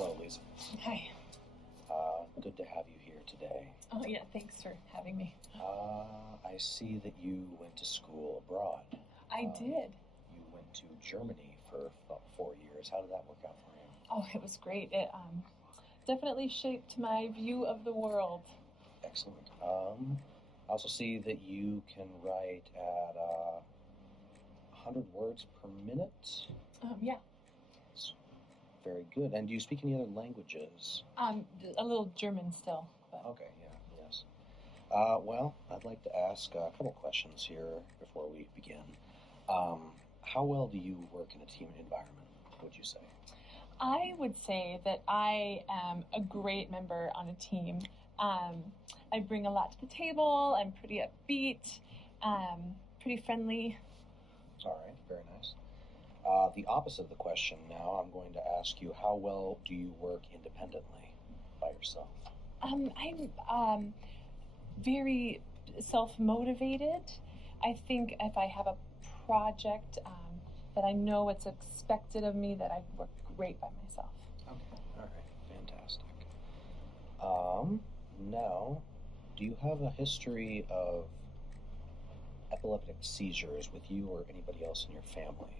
Hello, Lisa. Hi. Good to have you here today. Oh, yeah, thanks for having me. I see that you went to school abroad. I did. You went to Germany for 4 years. How did that work out for you? Oh, it was great. It definitely shaped my view of the world. Excellent. I also see that you can write at 100 words per minute. Yeah. That's very good. And do you speak any other languages? A little German still. But... Okay, yeah, yes. Well, I'd like to ask a couple questions here before we begin. How well do you work in a team environment, would you say? I would say that I am a great member on a team. I bring a lot to the table. I'm pretty upbeat, pretty friendly. All right, very nice. The opposite of the question now, I'm going to ask you, how well do you work independently by yourself? I'm very self-motivated. I think if I have a project that I know it's expected of me, that I work great by myself. Okay, all right, fantastic. Now, do you have a history of epileptic seizures with you or anybody else in your family?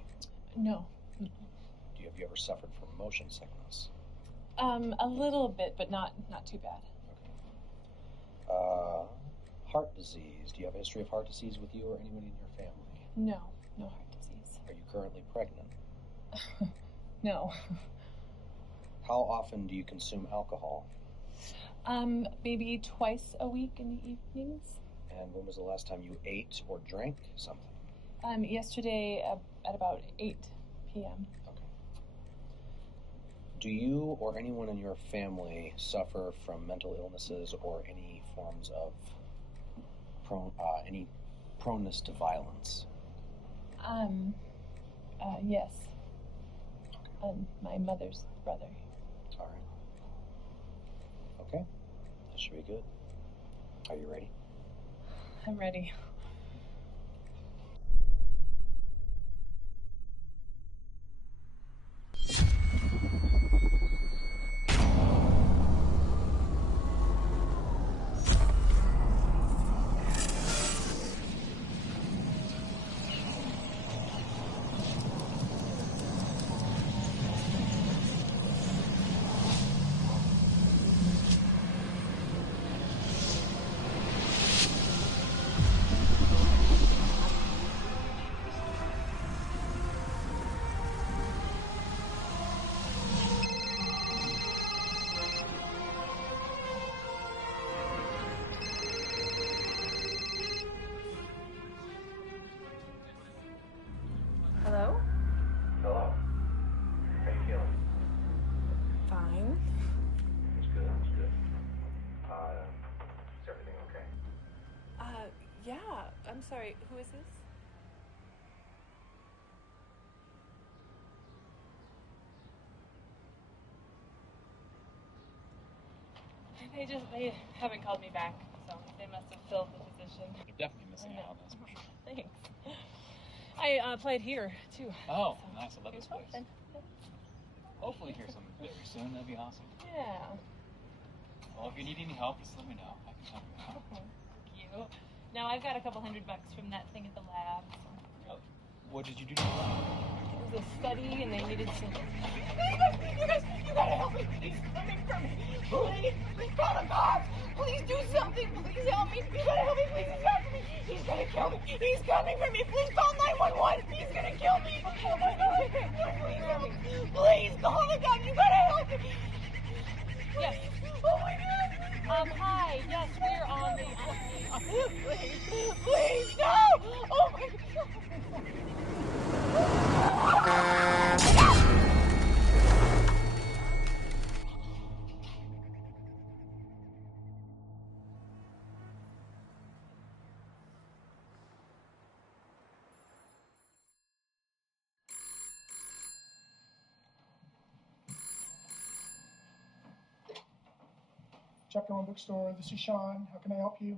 No. Have you ever suffered from motion sickness? A little bit, but not too bad. Okay. Heart disease. Do you have a history of heart disease with you or anybody in your family? No heart disease. Are you currently pregnant? No. How often do you consume alcohol? Maybe twice a week in the evenings. And when was the last time you ate or drank something? Yesterday at about 8 p.m. Okay. Do you or anyone in your family suffer from mental illnesses or any forms of any proneness to violence? Yes. My mother's brother. All right. Okay. That should be good. Are you ready? I'm ready. Hello? Hello. How are you feeling? Fine. That's good. Is everything okay? Yeah. I'm sorry. Who is this? They haven't called me back, so they must have filled the position. They're definitely missing out on this for sure. Thanks. I played here too. Oh, so nice. I love this place. fun. Hopefully hear something very soon. That'd be awesome. Yeah. Well, if you need any help, just let me know. I can help you out. Thank you. Now I've got a couple $100 from that thing at the lab. So. Really? What did you do to the lab? It was a study, and they needed some. You guys, you gotta help me. He's coming from me. Please call the cops. Please do something. Please help me. You gotta help me. Please, he's after me. He's gonna kill me. He's coming for me. Please call 911. He's gonna kill me. Oh my God. Please help me. Please call the cops. You gotta help me. Yes. Oh my God. Hi. Yes, we're on the. Please, no. Oh my God. Chapter One Bookstore. This is Sean. How can I help you?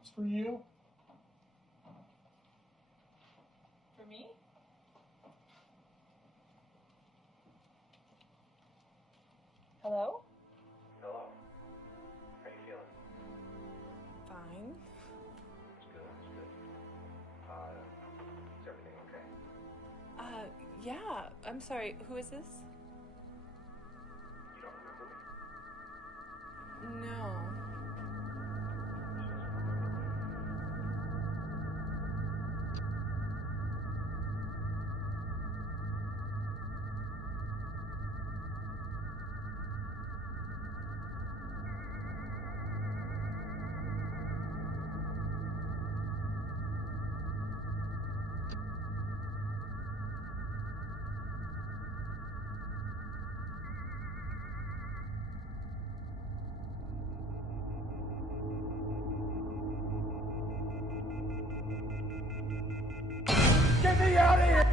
It's for you. For me? Hello? Hello. How you feeling? Fine. That's good. That's good. Is everything okay? Yeah. I'm sorry. Who is this? You don't remember me? No. Get me out of here!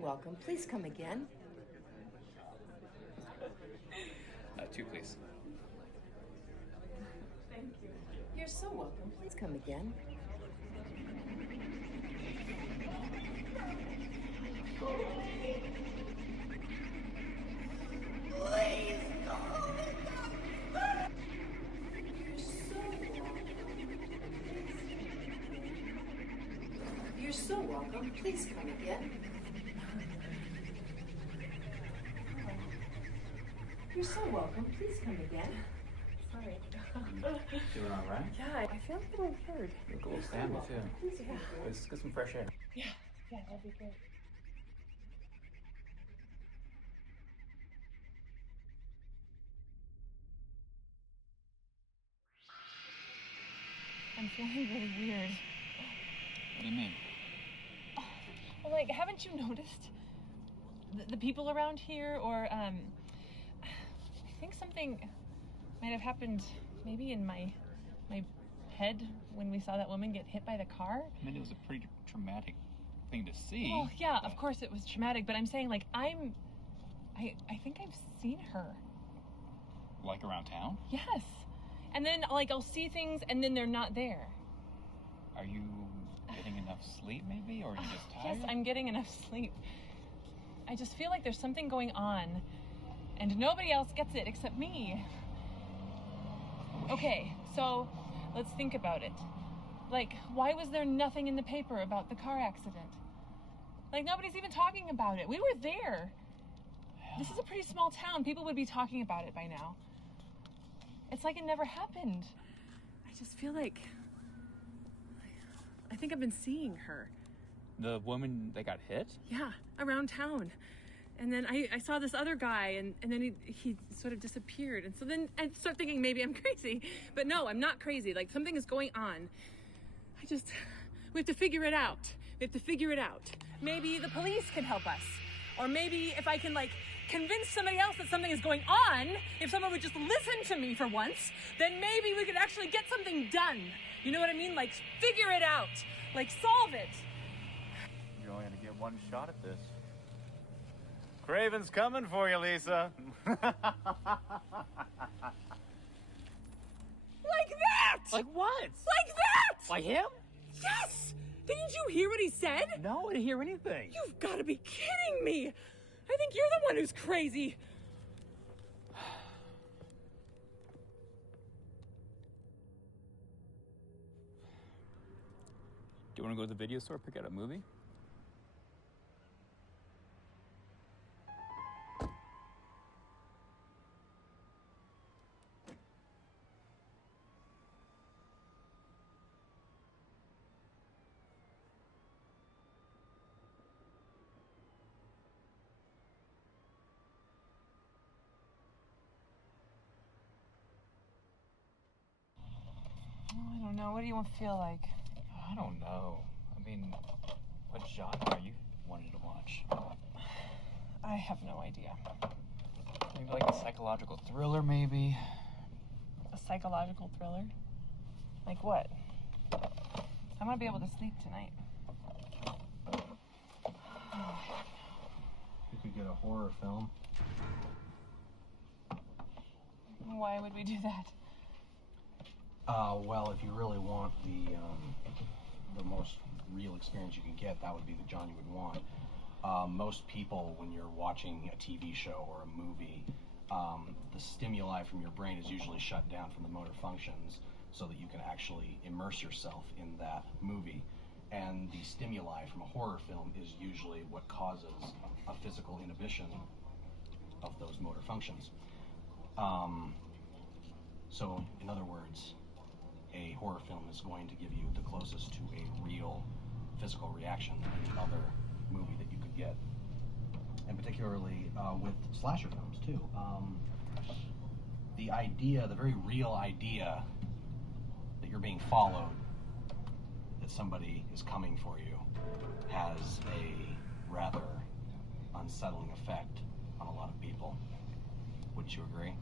Welcome. Please come again. 2, please. Thank you. You're so welcome. Please come again. You're so welcome. Please come again. You're so welcome. Please come again. Sorry. Doing all right? Yeah, I feel a little weird. Look a little stabby, too. Please come again. Let's get some fresh air. Yeah, that'd be great. I'm feeling really weird. What do you mean? Well, like, haven't you noticed the people around here? Or, I think something might have happened maybe in my head when we saw that woman get hit by the car. I mean, it was a pretty traumatic thing to see. Well, yeah, of course it was traumatic, but I'm saying, like, I think I've seen her. Like around town? Yes. And then, like, I'll see things and then they're not there. Are you getting enough sleep, maybe? Or are you just tired? Yes, I'm getting enough sleep. I just feel like there's something going on and nobody else gets it except me. Okay, so let's think about it. Like, why was there nothing in the paper about the car accident? Like, nobody's even talking about it. We were there. This is a pretty small town. People would be talking about it by now. It's like it never happened. I just feel like I think I've been seeing her. The woman that got hit? Yeah, around town. And then I saw this other guy, and then he sort of disappeared. And so then I start thinking maybe I'm crazy. But no, I'm not crazy. Like, something is going on. We have to figure it out. We have to figure it out. Maybe the police can help us. Or maybe if I can, like, convince somebody else that something is going on, if someone would just listen to me for once, then maybe we could actually get something done. You know what I mean? Like, figure it out. Like, solve it. You're only gonna get one shot at this. Craven's coming for you, Lisa. Like that! Like what? Like that! Like him? Yes! Didn't you hear what he said? No, I didn't hear anything. You've got to be kidding me! I think you're the one who's crazy. you want to go to the video store, pick out a movie? I don't know. What do you feel like? I don't know. I mean, what genre are you wanting to watch? I have no idea. Maybe like a psychological thriller, maybe? A psychological thriller? Like what? I want to be able to sleep tonight. You could get a horror film. Why would we do that? Well, if you really want the most real experience you can get, that would be the genre you would want. Most people, when you're watching a TV show or a movie, the stimuli from your brain is usually shut down from the motor functions so that you can actually immerse yourself in that movie. And the stimuli from a horror film is usually what causes a physical inhibition of those motor functions. So, in other words, a horror film is going to give you the closest to a real physical reaction than any other movie that you could get. And particularly with slasher films, too. The idea, the very real idea that you're being followed, that somebody is coming for you, has a rather unsettling effect on a lot of people. Wouldn't you agree?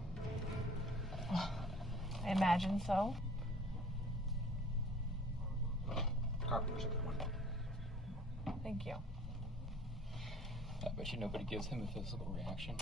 I imagine so. Carpenter's a good one. Thank you. I bet you nobody gives him a physical reaction.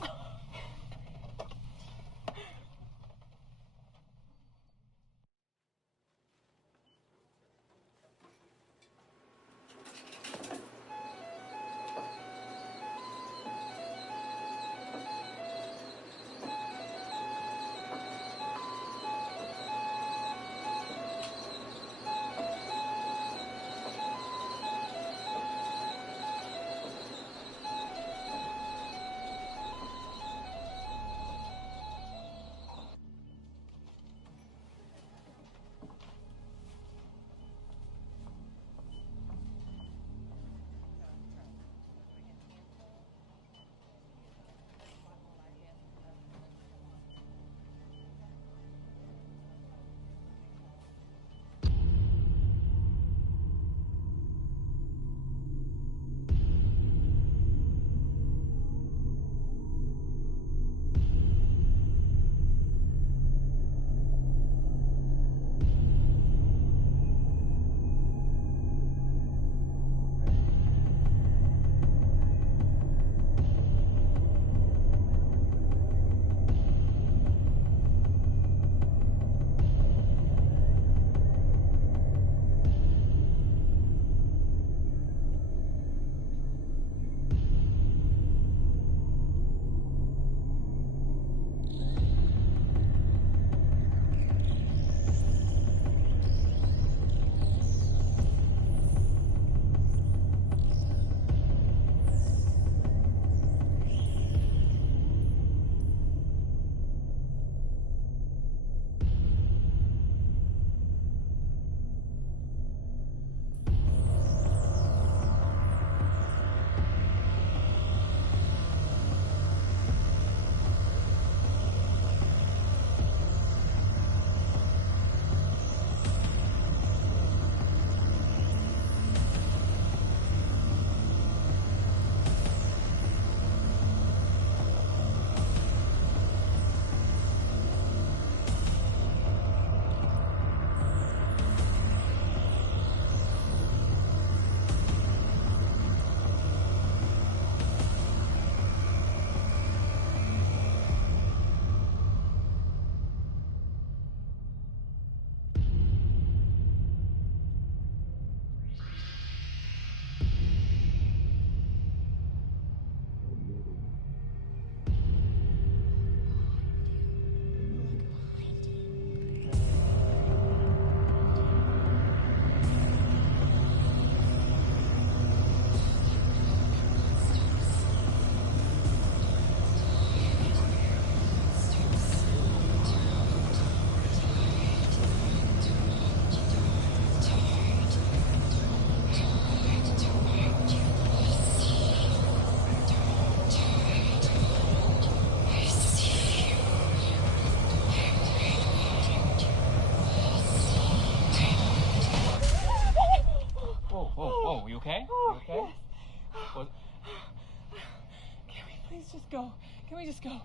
please just go? Can we just go?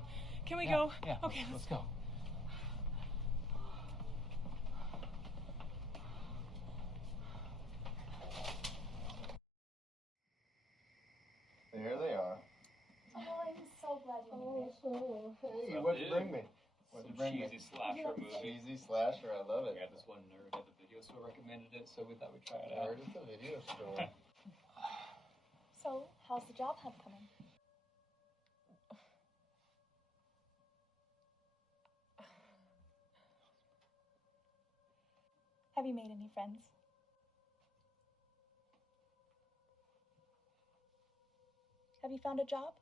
Can we Yeah, go? Yeah. Okay, Let's go. There they are. Oh, I'm so glad you made it. Hey, what'd you bring me? What'd you bring cheesy me? slasher movie. Cheesy slasher, I love it. We had this one nerd at the video store recommended it, so we thought we'd try it I out. heard it's a video store. So, how's the job hunt coming? Have you made any friends? Have you found a job?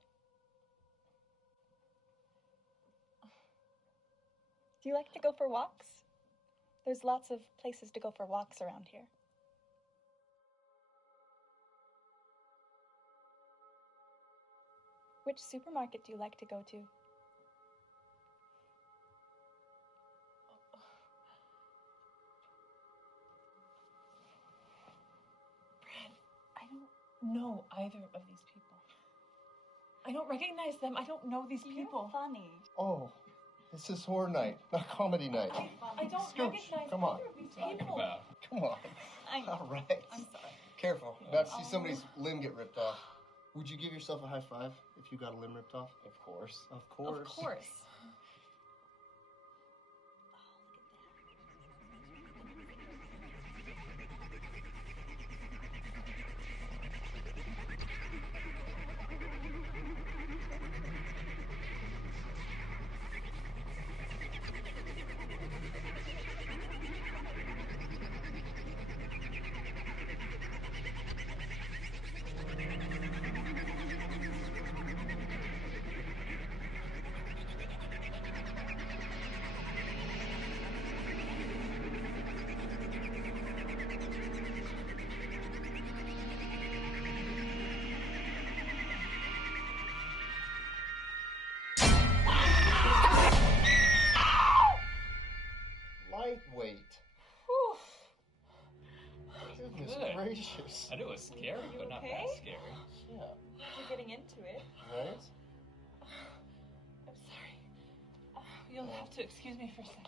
Do you like to go for walks? There's lots of places to go for walks around here. Which supermarket do you like to go to? Brad, I don't know either of these people. I don't recognize them. I don't know these people. You're funny. Oh, this is horror night, not comedy night. I don't Scooch, recognize come on. either of these Talking people. about. Come on. All right. I'm sorry. Careful. About to see somebody's limb get ripped off. Would you give yourself a high five if you got a limb ripped off? Of course. Of course. Of course. Lightweight. Goodness Good. gracious. I knew it was scary, but not that okay? scary. Yeah. You're getting into it. Right? I'm sorry. You'll have to excuse me for a second.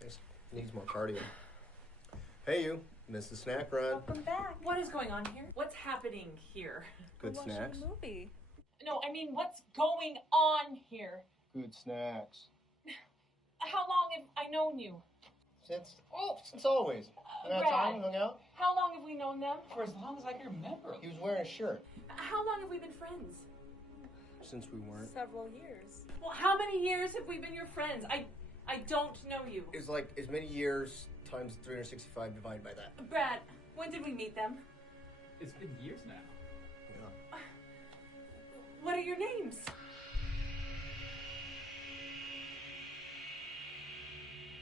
This needs more cardio. Hey you, Mrs. Snack Run. Welcome back. What is going on here? What's happening here? Good We're watching snacks. a movie. No, I mean, what's going on here? Good snacks. How long have I known you? Since always. That time we hung out, How long have we known them? For as long as I can remember. he was wearing a shirt. How long have we been friends? Since we weren't. Several years. Well, how many years have we been your friends? I don't know you. It's like as many years times 365 divided by that. Brad, when did we meet them? It's been years now. Yeah. What are your names?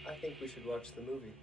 I think we should watch the movie.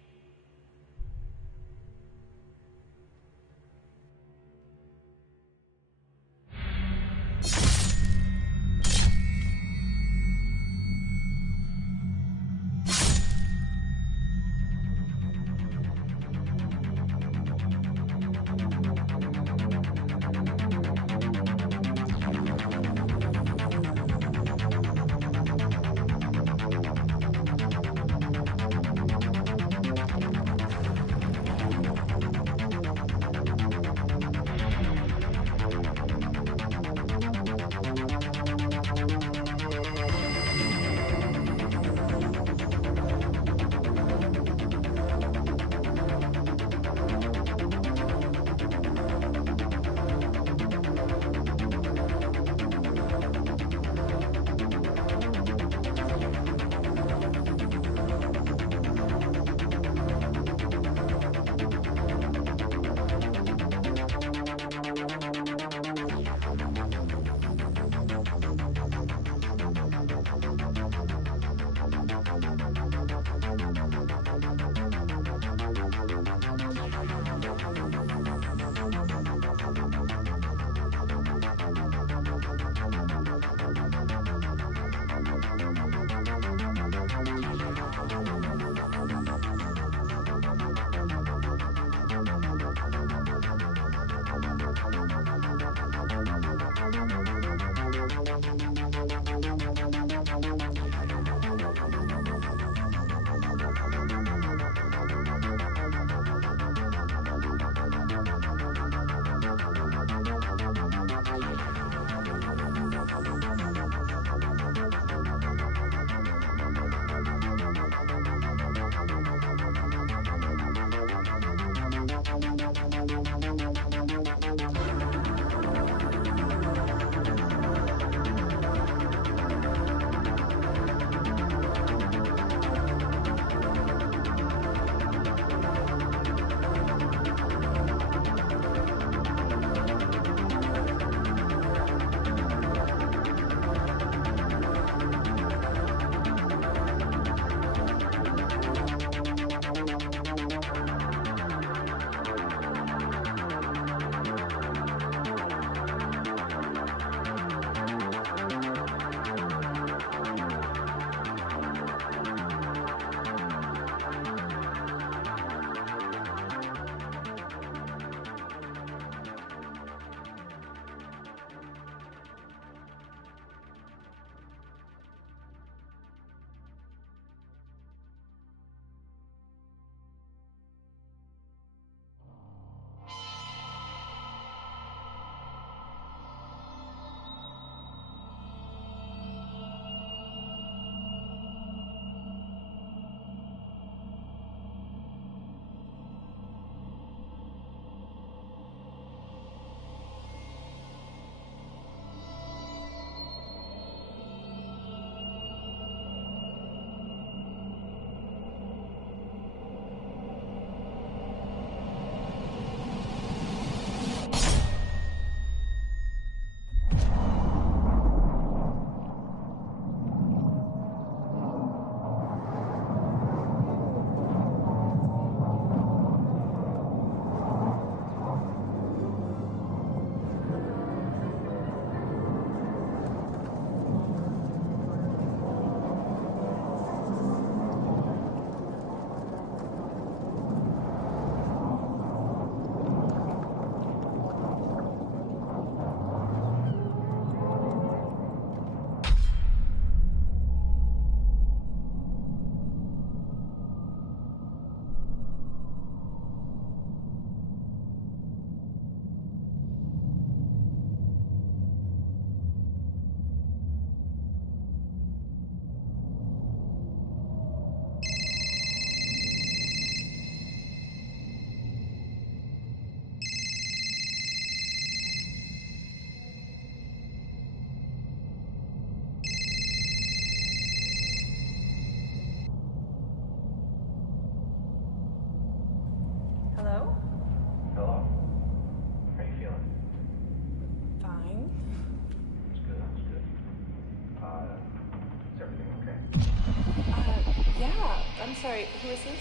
sorry, who is this?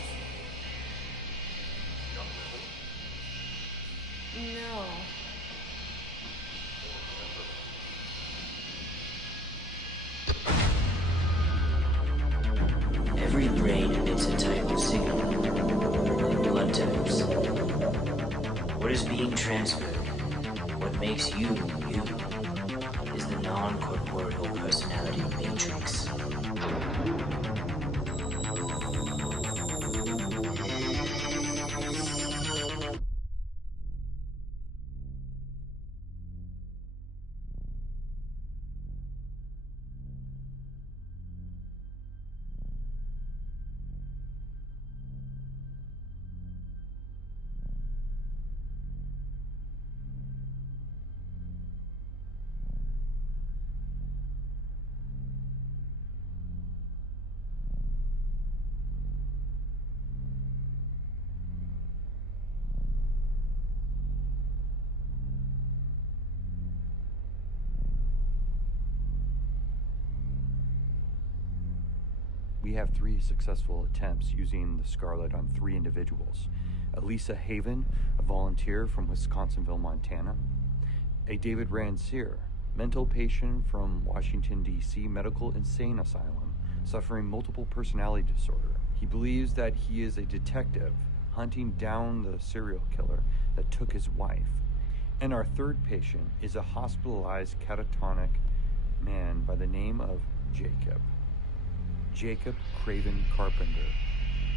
No. Every brain emits a type of signal, blood types. What is being transferred, what makes you, you, is the non-corporeal personality matrix. We have 3 successful attempts using the Scarlet on 3 individuals. Elisa Haven, a volunteer from Wisconsinville, Montana. A David Ransier, mental patient from Washington, D.C. Medical Insane Asylum, suffering multiple personality disorder. He believes that he is a detective hunting down the serial killer that took his wife. And our 3rd patient is a hospitalized catatonic man by the name of Jacob Craven Carpenter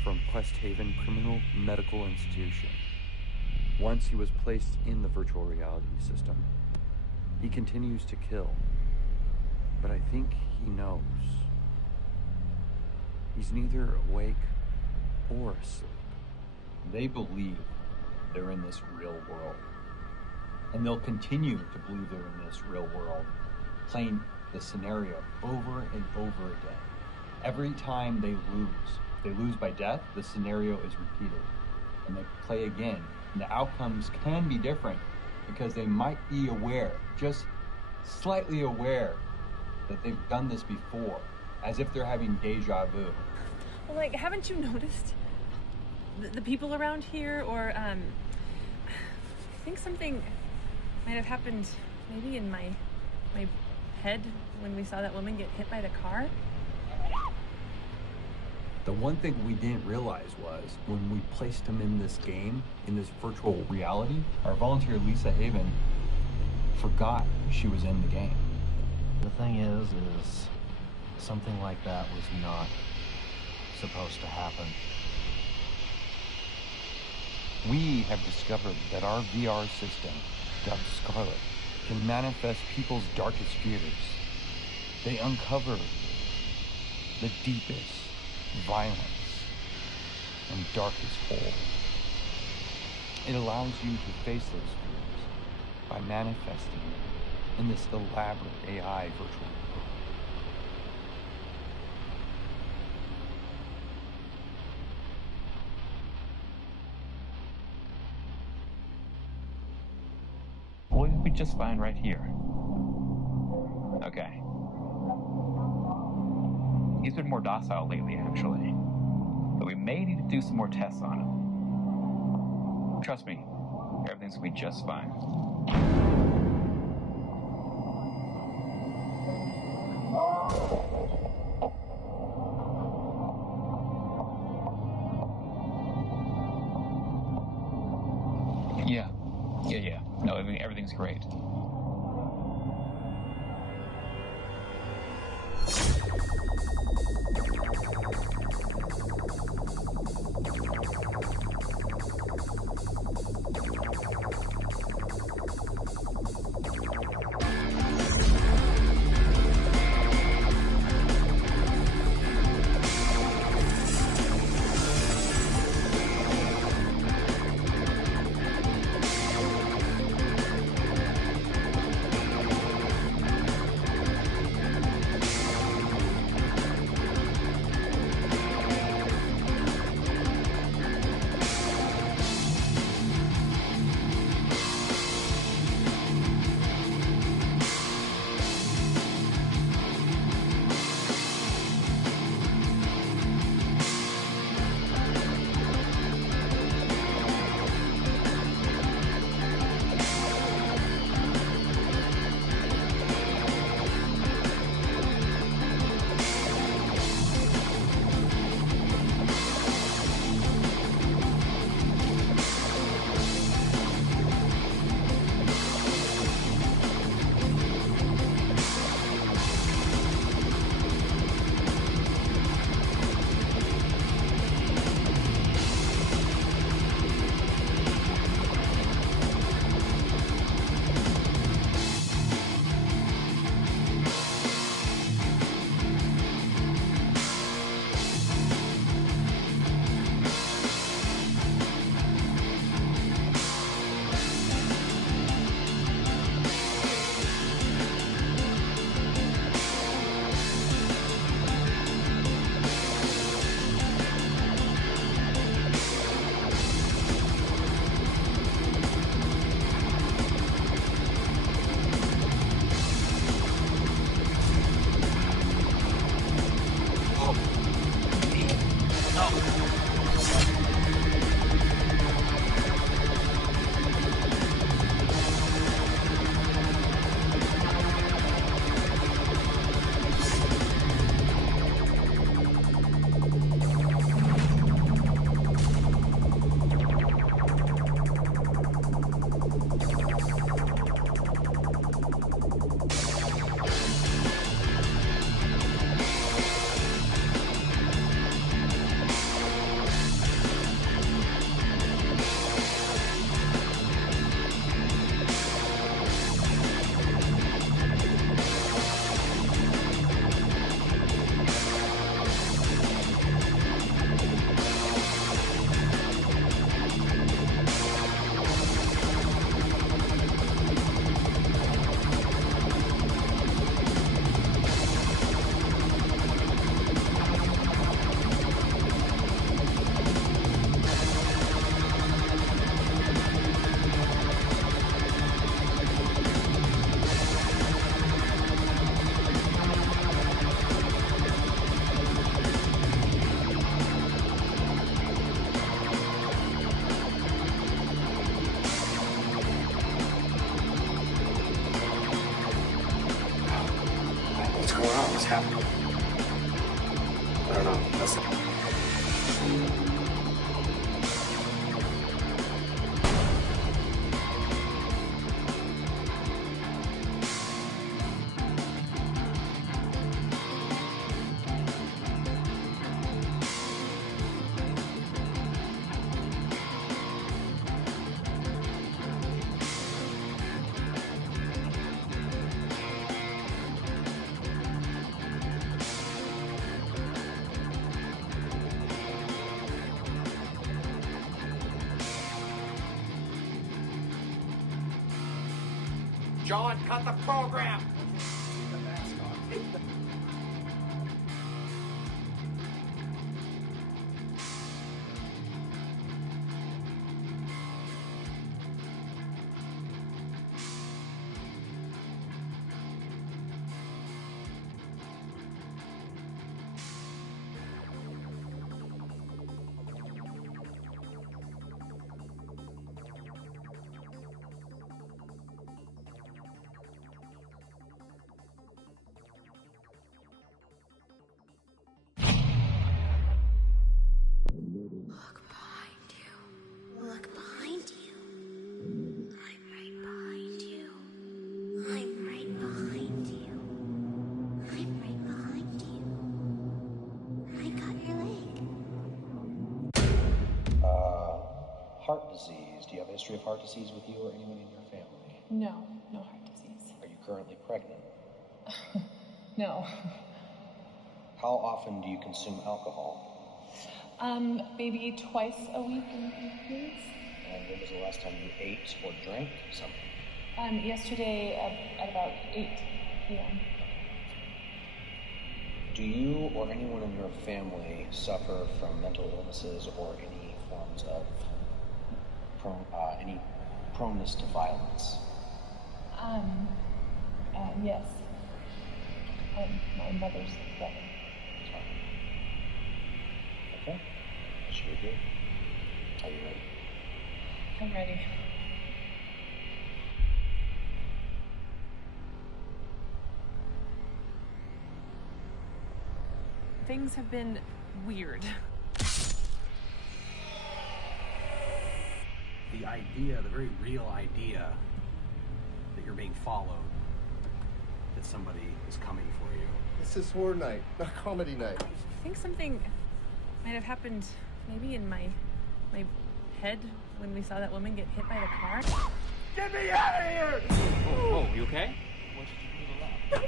from Quest Haven Criminal Medical Institution. Once he was placed in the virtual reality system, he continues to kill, but I think he knows. He's neither awake or asleep. They believe they're in this real world, and they'll continue to believe they're in this real world, playing the scenario over and over again. Every time they lose by death, the scenario is repeated. And they play again. And the outcomes can be different because they might be aware, just slightly aware, that they've done this before, as if they're having deja vu. Well, like, haven't you noticed the people around here? Or, I think something might have happened maybe in my head when we saw that woman get hit by the car. The one thing we didn't realize was when we placed him in this game, in this virtual reality, Our volunteer, Lisa Haven, forgot she was in the game. The thing is something like that was not supposed to happen. we have discovered that our VR system, dubbed Scarlet, can manifest people's darkest fears. They uncover the deepest violence and darkest holes. It allows you to face those fears by manifesting in this elaborate AI virtual world. We'll be just fine right here. Okay. He's been more docile lately, actually. But we may need to do some more tests on him. Trust me, everything's gonna be just fine. Yeah. No, everything's great. John, cut the program! Take the mask off. Take the... Look behind you. I'm right behind you. I'm right behind you. I'm right behind you. I got your leg. Heart disease. Do you have a history of heart disease with you or anyone in your family? No, no heart disease. Are you currently pregnant? No. How often do you consume alcohol? Maybe twice a week in evenings. And when was the last time you ate or drank something? Yesterday at about 8 p.m. Do you or anyone in your family suffer from mental illnesses or any forms of any proneness to violence? Yes. My mother's brother. Okay. Should we do? Are you ready? I'm ready. Things have been weird. The idea, the very real idea that you're being followed, that somebody is coming for you. This is horror night, not comedy night. I think something might have happened maybe in my head when we saw that woman get hit by the car. Get me out of here! Oh, you okay? You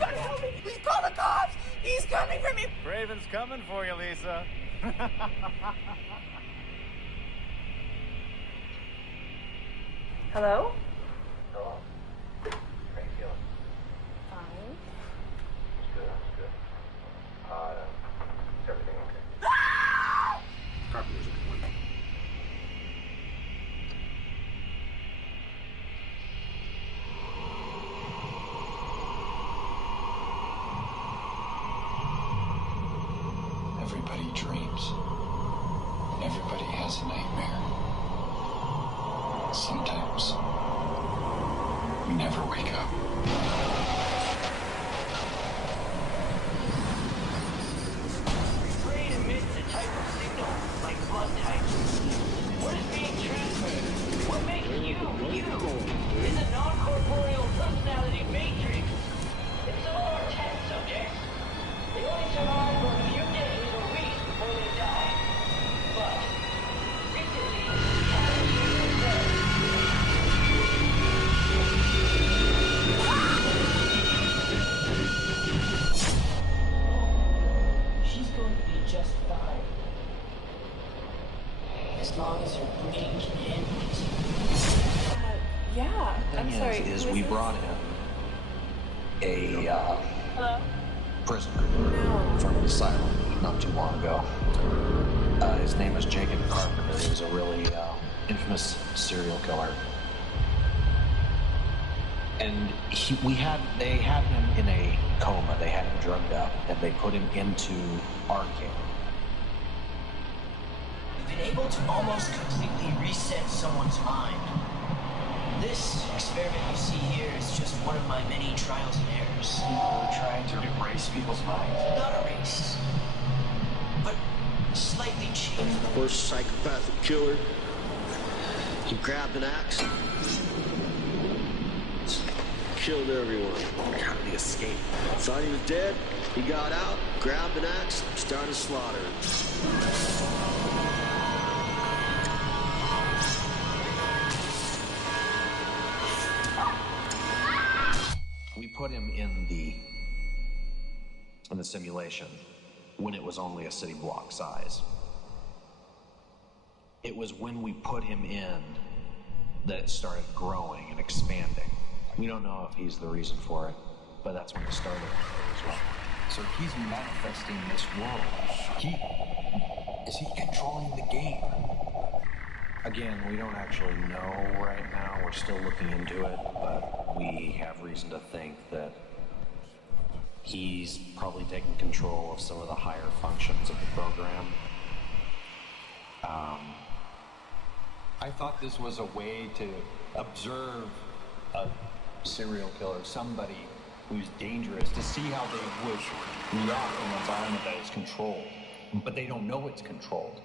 gotta help me! Please call the cops! He's coming for me! Craven's coming for you, Lisa. Hello? Hello. How are you feeling? Fine. It's good. Is everything okay? Ah! Carpenter's a good one. Everybody dreams. Everybody has a nightmare. Sometimes we never wake up. Your brain emits a type of signal, like blood types. What is being transmitted? What makes you, is a non-corporeal personality matrix. And some of our test subjects, they only survive for a few days or weeks before they die. But recently, we had a human death. She's going to be just fine. As long as her brain can handle it. Yeah. I'm Thing sorry. is who we this? brought in a Hello? prisoner from an asylum not too long ago. His name is Jacob Carpenter. He was a really infamous serial killer. And they had him in a coma. They had him drugged up, and they put him into our care. We've been able to almost completely reset someone's mind. This experiment you see here is just one of my many trials and errors. We're trying to erase people's minds. Not erase, but slightly change. First psychopathic killer. He grabbed an axe. Killed everyone. How did he escape? Thought he was dead. He got out, grabbed an axe, started slaughtering. We put him in the simulation when it was only a city block size. It was when we put him in that it started growing and expanding. We don't know if he's the reason for it, but that's when it started as well. So he's manifesting this world. Is he controlling the game? Again, we don't actually know right now. We're still looking into it, but we have reason to think that he's probably taking control of some of the higher functions of the program. I thought this was a way to observe a serial killer, somebody who's dangerous, to see how they would react in an environment that is controlled. But they don't know it's controlled.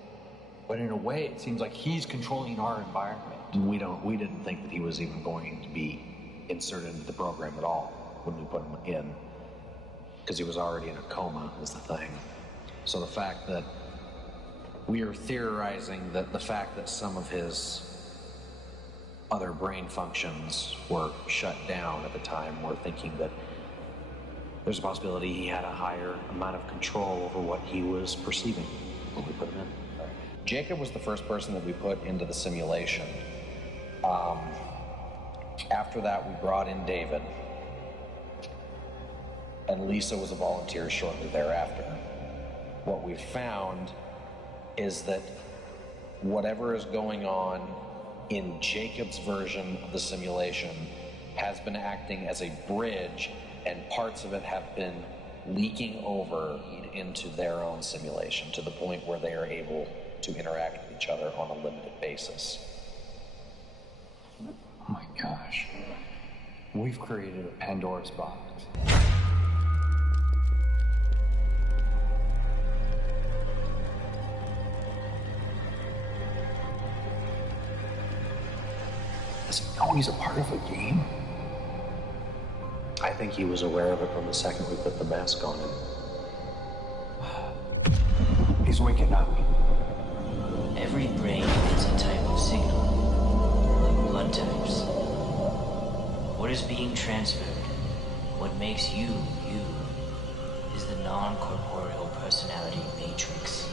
But in a way, it seems like he's controlling our environment. We didn't think that he was even going to be inserted into the program at all when we put him in, because he was already in a coma is the thing. So the fact that we are theorizing that the fact that some of his other brain functions were shut down at the time, we're thinking that there's a possibility he had a higher amount of control over what he was perceiving when we put him in. Jacob was the first person that we put into the simulation. After that, we brought in David, and Lisa was a volunteer shortly thereafter. What we found is that whatever is going on in Jacob's version of the simulation has been acting as a bridge, and parts of it have been leaking over into their own simulation to the point where they are able to interact with each other on a limited basis. Oh my gosh. We've created a Pandora's box. Does he know he's a part of a game? I think he was aware of it from the second we put the mask on him. He's waking up. Every brain emits a type of signal, like blood types. What is being transferred, what makes you, you, is the non-corporeal personality matrix.